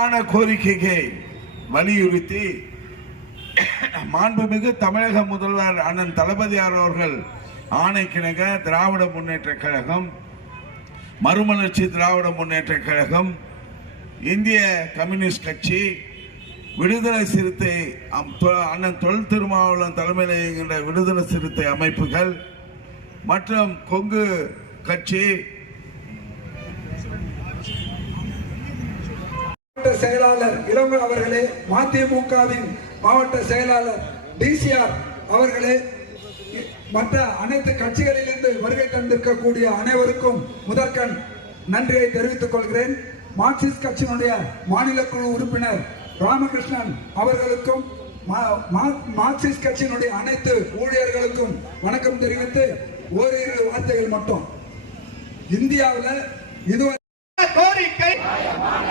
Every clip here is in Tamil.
மான கோரிக்கையை வலியுறுத்தி மாண்புமிகு தமிழக முதல்வர் அண்ணன் தளபதியார் அவர்கள் ஆணைக்கிணங்க திராவிட முன்னேற்ற கழகம் மறுமலர்ச்சி திராவிட முன்னேற்ற கழகம் இந்திய கம்யூனிஸ்ட் கட்சி விடுதலை சிறுத்தை அம்- தொ- அண்ணன் தொல் திருமாவளவன் தலைமையில் இயங்குகின்ற விடுதலை சிறுத்தை அமைப்புகள் மற்றும் கொங்கு கட்சி மாவட்ட செயலாளர் இளங்கோ அவர்களே மதிமுகவின் மாவட்ட செயலாளர் டிசிஆர் அவர்களே மற்ற அனைத்து கட்சிகளிலிருந்து வருகை தந்திருக்கக்கூடிய அனைவருக்கும் முதற்கண் நன்றியை தெரிவித்துக் கொள்கிறேன். மார்க்சிஸ்ட் கட்சியினுடைய மாநில குழு உறுப்பினர் ராமகிருஷ்ணன் அவர்களுக்கும் மா- மார்க்சிஸ்ட் கட்சியினுடைய அனைத்து ஊழியர்களுக்கும் வணக்கம் தெரிவித்து ஓரிரு வார்த்தைகள் மட்டும். இந்தியாவில் இதுவரை கோரிக்கை நியாயமான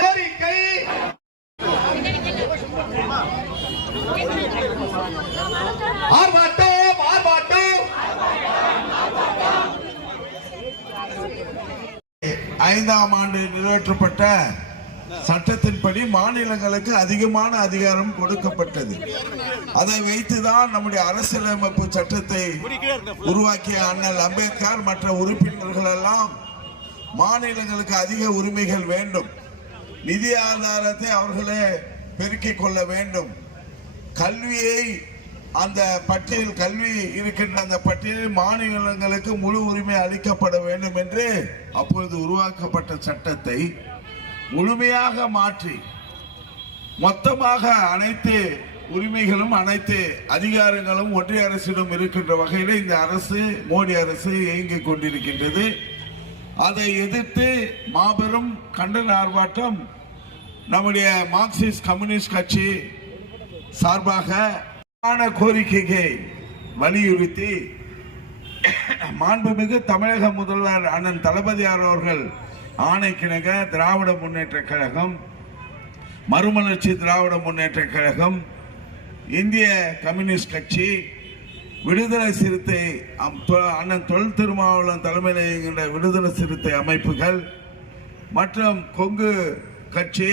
கோரிக்கை ஆர்ப்பாட்டம் ஆர்ப்பாட்டம். ஐந்தாம் ஆண்டு நிறைவேற்றப்பட்ட சட்டத்தின்படி மாநிலங்களுக்கு அதிகமான அதிகாரம் கொடுக்கப்பட்டது. அதை வைத்துதான் நம்முடைய அரசியலமைப்பு சட்டத்தை உருவாக்கிய அண்ணல் அம்பேத்கர் மற்ற உறுப்பினர்கள் எல்லாம் மாநிலங்களுக்கு அதிக உரிமைகள் வேண்டும். நிதி ஆதாரத்தை அவர்களே பெருக்கிக் கொள்ள வேண்டும். கல்வியை அந்த பட்டியல் கல்வி இருக்கின்ற அந்த பட்டியலில் மாநிலங்களுக்கு முழு உரிமை அளிக்கப்பட வேண்டும் என்று அப்பொழுது உருவாக்கப்பட்ட சட்டத்தை முழுமையாக மாற்றி மொத்தமாக அனைத்து உரிமைகளும் அனைத்து அதிகாரங்களும் ஒன்றிய அரசிடம் இருக்கின்ற வகையில் இந்த அரசு மோடி அரசு இயங்கிக் கொண்டிருக்கின்றது. அதை எதிர்த்து மாபெரும் கண்டன ஆர்ப்பாட்டம் நம்முடைய மார்க்சிஸ்ட் கம்யூனிஸ்ட் கட்சி சார்பாக மான கோரிக்கையை வலியுறுத்தி மாண்புமிகு தமிழக முதல்வர் அண்ணன் தளபதியார் அவர்கள் ஆணைக்கிணங்க திராவிட முன்னேற்ற கழகம் மறுமலர்ச்சி திராவிட முன்னேற்ற கழகம் இந்திய கம்யூனிஸ்ட் கட்சி விடுதலை சிறுத்தை அம்- தொ- அண்ணன் தொல் திருமாவளவன் தலைமையில் இயங்குகின்ற விடுதலை சிறுத்தை அமைப்புகள் மற்றும் கொங்கு கட்சி